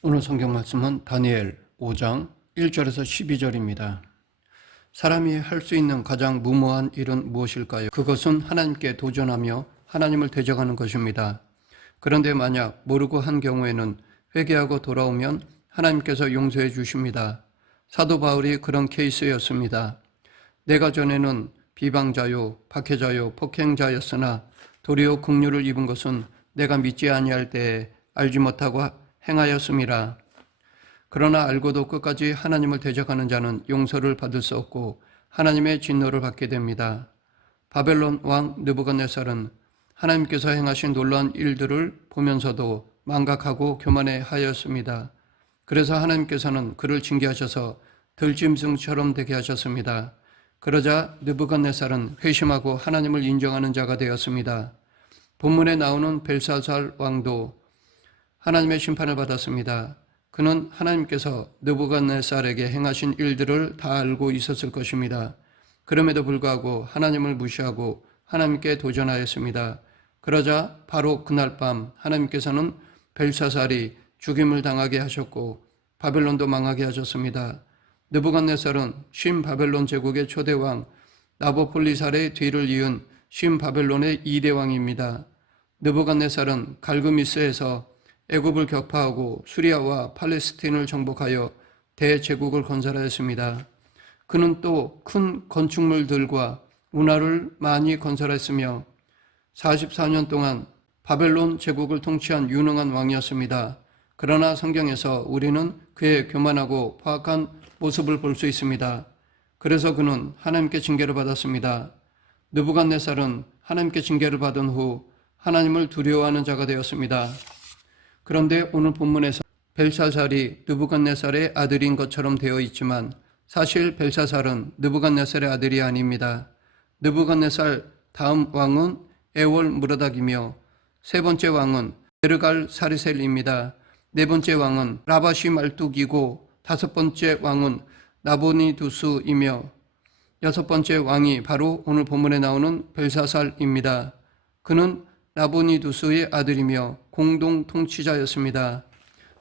오늘 성경 말씀은 다니엘 5장 1절에서 12절입니다. 사람이 할 수 있는 가장 무모한 일은 무엇일까요? 그것은 하나님께 도전하며 하나님을 대적하는 것입니다. 그런데 만약 모르고 한 경우에는 회개하고 돌아오면 하나님께서 용서해 주십니다. 사도 바울이 그런 케이스였습니다. 내가 전에는 비방자요, 박해자요, 폭행자였으나 도리어 긍휼을 입은 것은 내가 믿지 아니할 때에 알지 못하고 행하였음이라. 그러나 알고도 끝까지 하나님을 대적하는 자는 용서를 받을 수 없고 하나님의 진노를 받게 됩니다. 바벨론 왕 느부갓네살은 하나님께서 행하신 놀라운 일들을 보면서도 망각하고 교만해 하였습니다. 그래서 하나님께서는 그를 징계하셔서 들짐승처럼 되게 하셨습니다. 그러자 느부갓네살은 회심하고 하나님을 인정하는 자가 되었습니다. 본문에 나오는 벨사살 왕도 하나님의 심판을 받았습니다. 그는 하나님께서 느부갓네살에게 행하신 일들을 다 알고 있었을 것입니다. 그럼에도 불구하고 하나님을 무시하고 하나님께 도전하였습니다. 그러자 바로 그날 밤 하나님께서는 벨사살이 죽임을 당하게 하셨고 바벨론도 망하게 하셨습니다. 느부갓네살은 신바벨론 제국의 초대왕 나보폴리살의 뒤를 이은 신바벨론의 2대 왕입니다. 느부갓네살은 갈그미스에서 애굽을 격파하고 수리아와 팔레스틴을 정복하여 대제국을 건설하였습니다. 그는 또 큰 건축물들과 운하를 많이 건설했으며 44년 동안 바벨론 제국을 통치한 유능한 왕이었습니다. 그러나 성경에서 우리는 그의 교만하고 포악한 모습을 볼 수 있습니다. 그래서 그는 하나님께 징계를 받았습니다. 느부갓네살은 하나님께 징계를 받은 후 하나님을 두려워하는 자가 되었습니다. 그런데 오늘 본문에서 벨사살이 느부갓네살의 아들인 것처럼 되어 있지만 사실 벨사살은 느부갓네살의 아들이 아닙니다. 느부갓네살 다음 왕은 에월 무라닥이며 세 번째 왕은 베르갈 사리셀입니다. 네 번째 왕은 라바시 말뚝이고 다섯 번째 왕은 나보니두스이며 여섯 번째 왕이 바로 오늘 본문에 나오는 벨사살입니다. 그는 나보니두스의 아들이며 공동 통치자였습니다.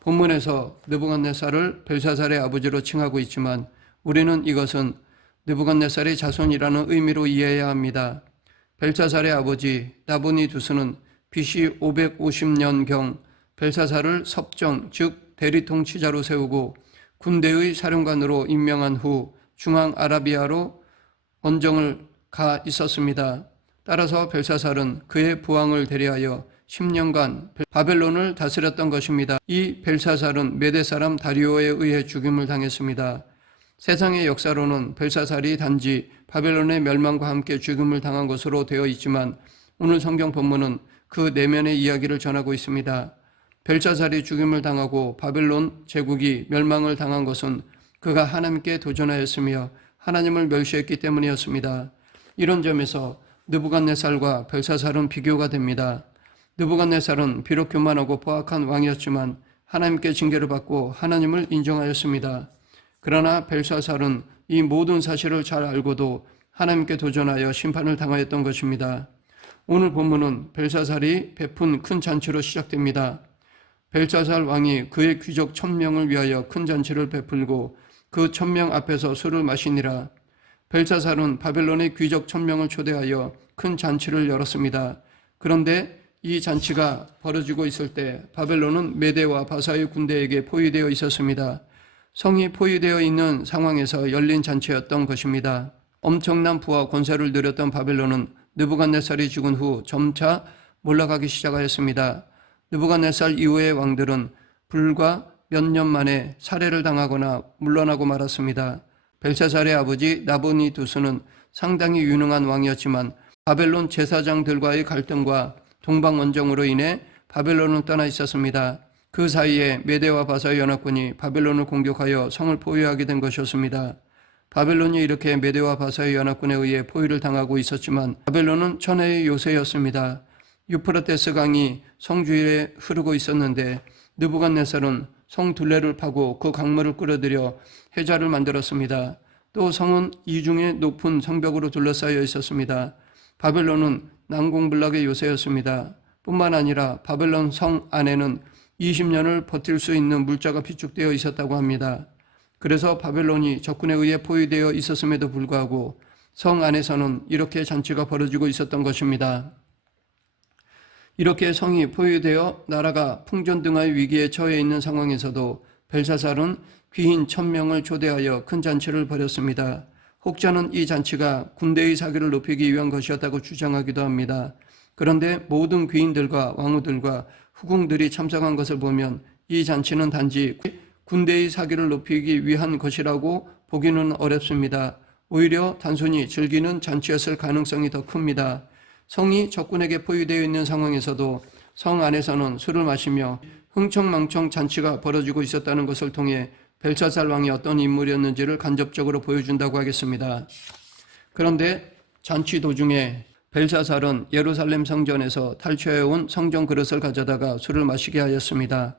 본문에서 느부갓네살을 벨사살의 아버지로 칭하고 있지만 우리는 이것은 느부갓네살의 자손이라는 의미로 이해해야 합니다. 벨사살의 아버지 나보니두스는 BC 550년경 벨사살을 섭정 즉 대리통치자로 세우고 군대의 사령관으로 임명한 후 중앙아라비아로 원정을 가 있었습니다. 따라서 벨사살은 그의 부왕을 대리하여 10년간 바벨론을 다스렸던 것입니다. 이 벨사살은 메대 사람 다리오에 의해 죽임을 당했습니다. 세상의 역사로는 벨사살이 단지 바벨론의 멸망과 함께 죽임을 당한 것으로 되어 있지만 오늘 성경 본문은 그 내면의 이야기를 전하고 있습니다. 벨사살이 죽임을 당하고 바벨론 제국이 멸망을 당한 것은 그가 하나님께 도전하였으며 하나님을 멸시했기 때문이었습니다. 이런 점에서 느부갓네살과 벨사살은 비교가 됩니다. 느부갓네살은 비록 교만하고 포악한 왕이었지만 하나님께 징계를 받고 하나님을 인정하였습니다. 그러나 벨사살은 이 모든 사실을 잘 알고도 하나님께 도전하여 심판을 당하였던 것입니다. 오늘 본문은 벨사살이 베푼 큰 잔치로 시작됩니다. 벨사살 왕이 그의 귀족 1000명을 위하여 큰 잔치를 베풀고 그 1000명 앞에서 술을 마시니라. 벨사살은 바벨론의 귀족 1000명을 초대하여 큰 잔치를 열었습니다. 그런데 이 잔치가 벌어지고 있을 때 바벨론은 메대와 바사의 군대에게 포위되어 있었습니다. 성이 포위되어 있는 상황에서 열린 잔치였던 것입니다. 엄청난 부와 권세를 누렸던 바벨론은 느부갓네살이 죽은 후 점차 몰락하기 시작하였습니다. 느부갓네살 이후의 왕들은 불과 몇 년 만에 살해를 당하거나 물러나고 말았습니다. 벨사살의 아버지 나보니두스는 상당히 유능한 왕이었지만 바벨론 제사장들과의 갈등과 동방원정으로 인해 바벨론을 떠나 있었습니다. 그 사이에 메대와 바사의 연합군이 바벨론을 공격하여 성을 포위하게 된 것이었습니다. 바벨론이 이렇게 메대와 바사의 연합군에 의해 포위를 당하고 있었지만 바벨론은 천혜의 요새였습니다. 유프라테스 강이 성 주위에 흐르고 있었는데 느부갓네살은 성 둘레를 파고 그 강물을 끌어들여 해자를 만들었습니다. 또 성은 이중에 높은 성벽으로 둘러싸여 있었습니다. 바벨론은 난공불락의 요새였습니다. 뿐만 아니라 바벨론 성 안에는 20년을 버틸 수 있는 물자가 비축되어 있었다고 합니다. 그래서 바벨론이 적군에 의해 포위되어 있었음에도 불구하고 성 안에서는 이렇게 잔치가 벌어지고 있었던 것입니다. 이렇게 성이 포위되어 나라가 풍전등화의 위기에 처해 있는 상황에서도 벨사살은 귀인 1000명을 초대하여 큰 잔치를 벌였습니다. 혹자는 이 잔치가 군대의 사기를 높이기 위한 것이었다고 주장하기도 합니다. 그런데 모든 귀인들과 왕후들과 후궁들이 참석한 것을 보면 이 잔치는 단지 군대의 사기를 높이기 위한 것이라고 보기는 어렵습니다. 오히려 단순히 즐기는 잔치였을 가능성이 더 큽니다. 성이 적군에게 포위되어 있는 상황에서도 성 안에서는 술을 마시며 흥청망청 잔치가 벌어지고 있었다는 것을 통해 벨사살 왕이 어떤 인물이었는지를 간접적으로 보여준다고 하겠습니다. 그런데 잔치 도중에 벨사살은 예루살렘 성전에서 탈취해온 성전 그릇을 가져다가 술을 마시게 하였습니다.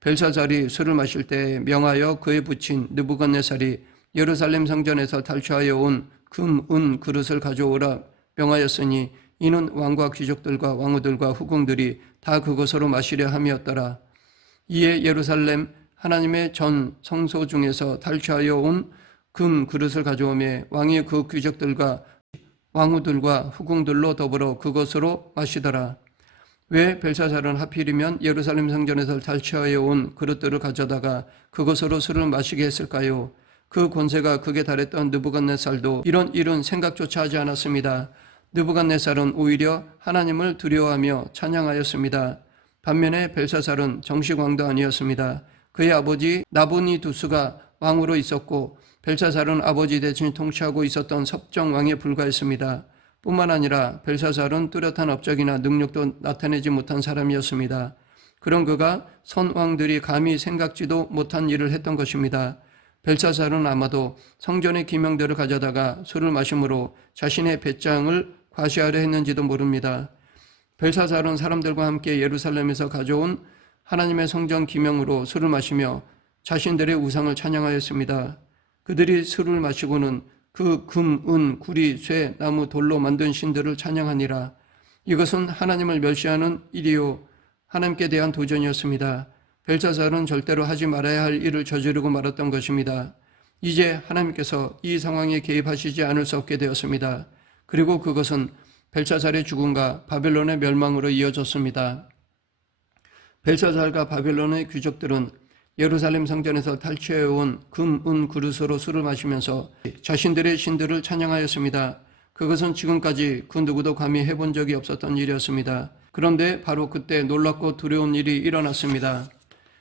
벨사살이 술을 마실 때 명하여 그에 붙인 느부갓네살이 예루살렘 성전에서 탈취하여 온 금, 은 그릇을 가져오라 명하였으니 이는 왕과 귀족들과 왕후들과 후궁들이 다 그것으로 마시려 함이었더라. 이에 예루살렘 하나님의 전 성소 중에서 탈취하여 온 금 그릇을 가져오매 왕이 그 귀족들과 왕후들과 후궁들로 더불어 그것으로 마시더라. 왜 벨사살은 하필이면 예루살렘 성전에서 탈취하여 온 그릇들을 가져다가 그것으로 술을 마시게 했을까요? 그 권세가 극에 달했던 느부갓네살도 이런 일은 생각조차 하지 않았습니다. 느부갓네살은 오히려 하나님을 두려워하며 찬양하였습니다. 반면에 벨사살은 정식 왕도 아니었습니다. 그의 아버지 나부니두스가 왕으로 있었고 벨사살은 아버지 대신 통치하고 있었던 섭정왕에 불과했습니다. 뿐만 아니라 벨사살은 뚜렷한 업적이나 능력도 나타내지 못한 사람이었습니다. 그런 그가 선왕들이 감히 생각지도 못한 일을 했던 것입니다. 벨사살은 아마도 성전의 기명들을 가져다가 술을 마심으로 자신의 배짱을 과시하려 했는지도 모릅니다. 벨사살은 사람들과 함께 예루살렘에서 가져온 하나님의 성전 기명으로 술을 마시며 자신들의 우상을 찬양하였습니다. 그들이 술을 마시고는 그 금, 은, 구리, 쇠, 나무, 돌로 만든 신들을 찬양하니라. 이것은 하나님을 멸시하는 일이요 하나님께 대한 도전이었습니다. 벨사살은 절대로 하지 말아야 할 일을 저지르고 말았던 것입니다. 이제 하나님께서 이 상황에 개입하시지 않을 수 없게 되었습니다. 그리고 그것은 벨사살의 죽음과 바벨론의 멸망으로 이어졌습니다. 벨사살과 바벨론의 귀족들은 예루살렘 성전에서 탈취해온 금, 은 그릇으로 술을 마시면서 자신들의 신들을 찬양하였습니다. 그것은 지금까지 그 누구도 감히 해본 적이 없었던 일이었습니다. 그런데 바로 그때 놀랍고 두려운 일이 일어났습니다.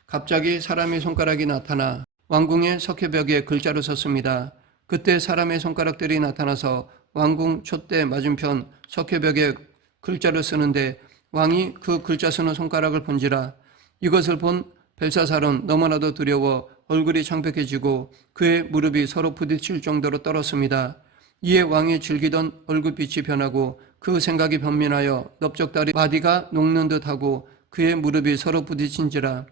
갑자기 사람의 손가락이 나타나 왕궁의 석회벽에 글자로 썼습니다. 그때 사람의 손가락들이 나타나서 왕궁 촛대 맞은편 석회벽에 글자를 쓰는데 왕이 그 글자 쓰는 손가락을 본지라. 이것을 본 벨사살은 너무나도 두려워 얼굴이 창백해지고 그의 무릎이 서로 부딪힐 정도로 떨었습니다. 이에 왕이 즐기던 얼굴빛이 변하고 그 생각이 변민하여 넓적다리 마디가 녹는 듯하고 그의 무릎이 서로 부딪힌지라.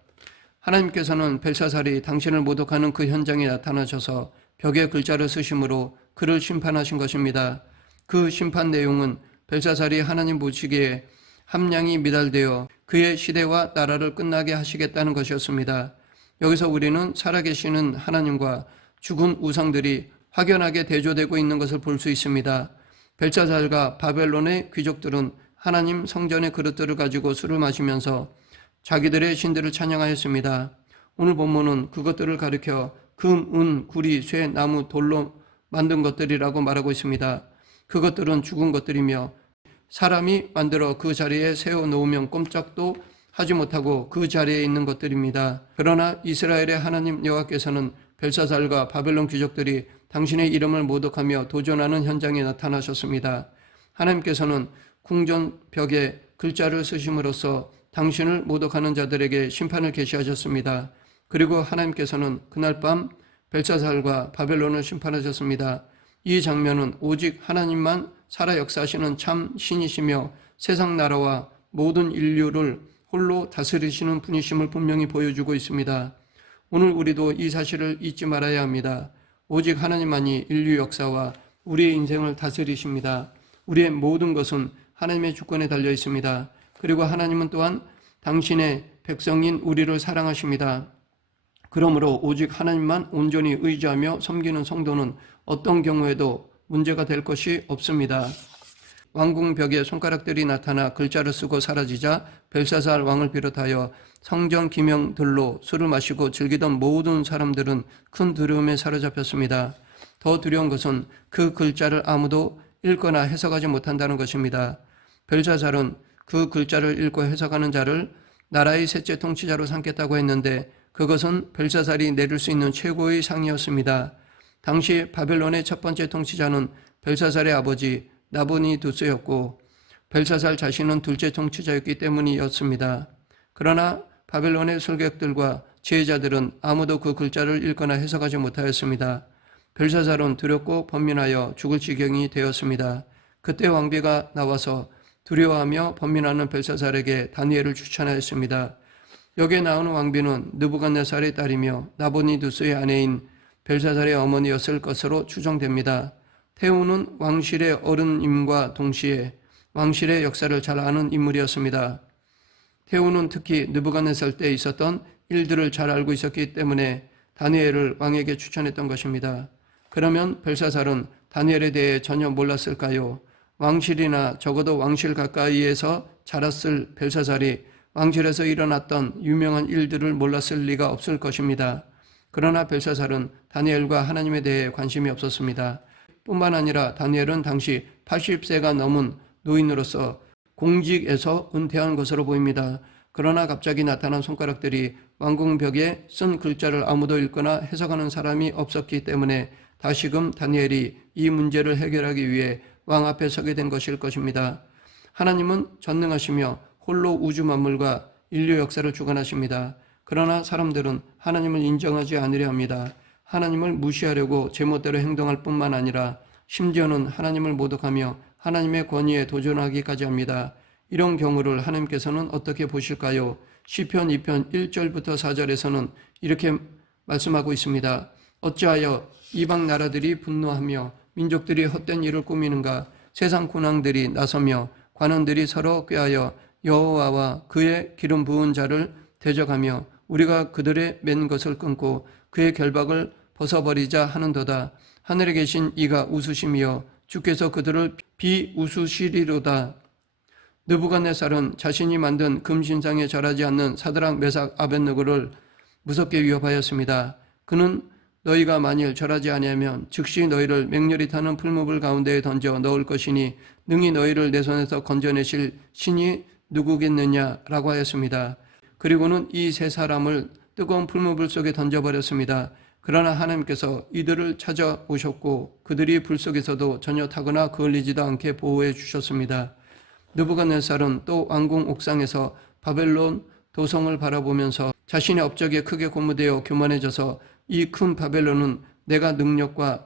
하나님께서는 벨사살이 당신을 모독하는 그 현장에 나타나셔서 벽에 글자를 쓰심으로 그를 심판하신 것입니다. 그 심판 내용은 벨사살이 하나님 보시기에 함량이 미달되어 그의 시대와 나라를 끝나게 하시겠다는 것이었습니다. 여기서 우리는 살아계시는 하나님과 죽은 우상들이 확연하게 대조되고 있는 것을 볼 수 있습니다. 벨사살과 바벨론의 귀족들은 하나님 성전의 그릇들을 가지고 술을 마시면서 자기들의 신들을 찬양하였습니다. 오늘 본문은 그것들을 가리켜 금, 은, 구리, 쇠, 나무, 돌로 만든 것들이라고 말하고 있습니다. 그것들은 죽은 것들이며 사람이 만들어 그 자리에 세워놓으면 꼼짝도 하지 못하고 그 자리에 있는 것들입니다. 그러나 이스라엘의 하나님 여호와께서는 벨사살과 바벨론 귀족들이 당신의 이름을 모독하며 도전하는 현장에 나타나셨습니다. 하나님께서는 궁전 벽에 글자를 쓰심으로써 당신을 모독하는 자들에게 심판을 계시하셨습니다. 그리고 하나님께서는 그날 밤 벨사살과 바벨론을 심판하셨습니다. 이 장면은 오직 하나님만 살아 역사하시는 참 신이시며 세상 나라와 모든 인류를 홀로 다스리시는 분이심을 분명히 보여주고 있습니다. 오늘 우리도 이 사실을 잊지 말아야 합니다. 오직 하나님만이 인류 역사와 우리의 인생을 다스리십니다. 우리의 모든 것은 하나님의 주권에 달려 있습니다. 그리고 하나님은 또한 당신의 백성인 우리를 사랑하십니다. 그러므로 오직 하나님만 온전히 의지하며 섬기는 성도는 어떤 경우에도 문제가 될 것이 없습니다. 왕궁벽에 손가락들이 나타나 글자를 쓰고 사라지자 벨사살 왕을 비롯하여 성전 기명들로 술을 마시고 즐기던 모든 사람들은 큰 두려움에 사로잡혔습니다. 더 두려운 것은 그 글자를 아무도 읽거나 해석하지 못한다는 것입니다. 벨사살은 그 글자를 읽고 해석하는 자를 나라의 셋째 통치자로 삼겠다고 했는데 그것은 벨사살이 내릴 수 있는 최고의 상이었습니다. 당시 바벨론의 첫 번째 통치자는 벨사살의 아버지 나보니두스였고 벨사살 자신은 둘째 통치자였기 때문이었습니다. 그러나 바벨론의 술객들과 지혜자들은 아무도 그 글자를 읽거나 해석하지 못하였습니다. 벨사살은 두렵고 번민하여 죽을 지경이 되었습니다. 그때 왕비가 나와서 두려워하며 번민하는 벨사살에게 다니엘을 추천하였습니다. 여기에 나오는 왕비는 느부갓네살의 딸이며 나보니두스의 아내인 벨사살의 어머니였을 것으로 추정됩니다. 태우는 왕실의 어른임과 동시에 왕실의 역사를 잘 아는 인물이었습니다. 태우는 특히 느부갓네살 때 있었던 일들을 잘 알고 있었기 때문에 다니엘을 왕에게 추천했던 것입니다. 그러면 벨사살은 다니엘에 대해 전혀 몰랐을까요? 왕실이나 적어도 왕실 가까이에서 자랐을 벨사살이 왕실에서 일어났던 유명한 일들을 몰랐을 리가 없을 것입니다. 그러나 벨사살은 다니엘과 하나님에 대해 관심이 없었습니다. 뿐만 아니라 다니엘은 당시 80세가 넘은 노인으로서 공직에서 은퇴한 것으로 보입니다. 그러나 갑자기 나타난 손가락들이 왕궁벽에 쓴 글자를 아무도 읽거나 해석하는 사람이 없었기 때문에 다시금 다니엘이 이 문제를 해결하기 위해 왕 앞에 서게 된 것일 것입니다. 하나님은 전능하시며 홀로 우주 만물과 인류 역사를 주관하십니다. 그러나 사람들은 하나님을 인정하지 않으려 합니다. 하나님을 무시하려고 제멋대로 행동할 뿐만 아니라 심지어는 하나님을 모독하며 하나님의 권위에 도전하기까지 합니다. 이런 경우를 하나님께서는 어떻게 보실까요? 시편 2편 1절부터 4절에서는 이렇게 말씀하고 있습니다. 어찌하여 이방 나라들이 분노하며 민족들이 헛된 일을 꾸미는가? 세상 군왕들이 나서며 관원들이 서로 꾀하여 여호와와 그의 기름 부은 자를 대적하며 우리가 그들의 맨 것을 끊고 그의 결박을 벗어버리자 하는도다. 하늘에 계신 이가 웃으시며 주께서 그들을 비웃으시리로다. 느부갓네살은 자신이 만든 금신상에 절하지 않는 사드락 메삭 아벳느고를 무섭게 위협하였습니다. 그는 너희가 만일 절하지 아니하면 즉시 너희를 맹렬히 타는 풀무불 가운데에 던져 넣을 것이니 능히 너희를 내 손에서 건져내실 신이 누구겠느냐라고 하였습니다. 그리고는 이 세 사람을 뜨거운 풀무불 속에 던져버렸습니다. 그러나 하나님께서 이들을 찾아오셨고 그들이 불 속에서도 전혀 타거나 그을리지도 않게 보호해 주셨습니다. 느부갓네살은 또 왕궁 옥상에서 바벨론 도성을 바라보면서 자신의 업적에 크게 고무되어 교만해져서 이 큰 바벨론은 내가 능력과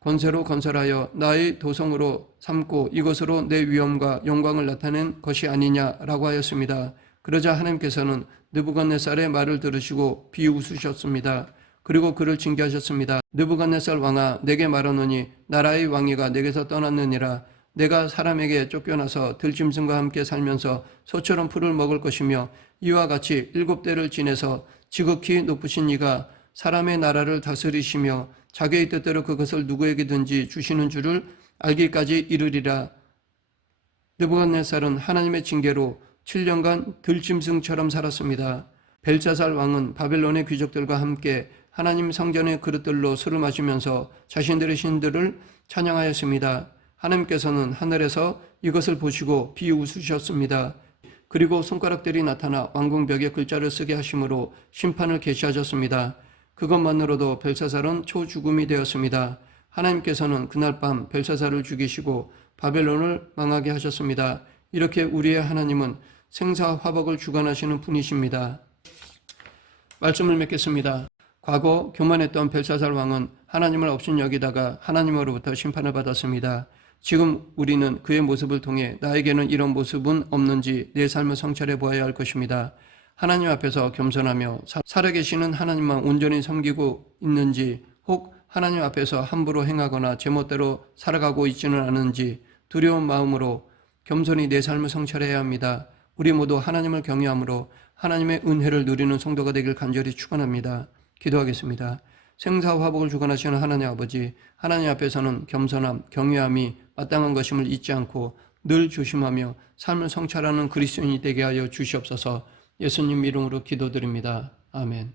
권세로 건설하여 나의 도성으로 삼고 이것으로 내 위엄과 영광을 나타낸 것이 아니냐라고 하였습니다. 그러자 하나님께서는 느부갓네살의 말을 들으시고 비웃으셨습니다. 그리고 그를 징계하셨습니다. 느부갓네살 왕아, 내게 말하노니 나라의 왕위가 내게서 떠났느니라. 내가 사람에게 쫓겨나서 들짐승과 함께 살면서 소처럼 풀을 먹을 것이며 이와 같이 7대를 지내서 지극히 높으신 이가 사람의 나라를 다스리시며 자기의 뜻대로 그것을 누구에게든지 주시는 줄을 알기까지 이르리라. 느부갓네살은 하나님의 징계로 7년간 들짐승처럼 살았습니다. 벨사살 왕은 바벨론의 귀족들과 함께 하나님 성전의 그릇들로 술을 마시면서 자신들의 신들을 찬양하였습니다. 하나님께서는 하늘에서 이것을 보시고 비웃으셨습니다. 그리고 손가락들이 나타나 왕궁벽에 글자를 쓰게 하심으로 심판을 계시하셨습니다. 그것만으로도 벨사살은 초죽음이 되었습니다. 하나님께서는 그날 밤 벨사살을 죽이시고 바벨론을 망하게 하셨습니다. 이렇게 우리의 하나님은 생사화복을 주관하시는 분이십니다. 말씀을 맺겠습니다. 과거 교만했던 벨사살 왕은 하나님을 업신여기다가 하나님으로부터 심판을 받았습니다. 지금 우리는 그의 모습을 통해 나에게는 이런 모습은 없는지 내 삶을 성찰해 보아야 할 것입니다. 하나님 앞에서 겸손하며 살아계시는 하나님만 온전히 섬기고 있는지, 혹 하나님 앞에서 함부로 행하거나 제멋대로 살아가고 있지는 않은지 두려운 마음으로 겸손히 내 삶을 성찰해야 합니다. 우리 모두 하나님을 경외함으로 하나님의 은혜를 누리는 성도가 되길 간절히 축원합니다. 기도하겠습니다. 생사화복을 주관하시는 하나님 아버지, 하나님 앞에서는 겸손함, 경외함이 마땅한 것임을 잊지 않고 늘 조심하며 삶을 성찰하는 그리스도인이 되게 하여 주시옵소서. 예수님 이름으로 기도드립니다. 아멘.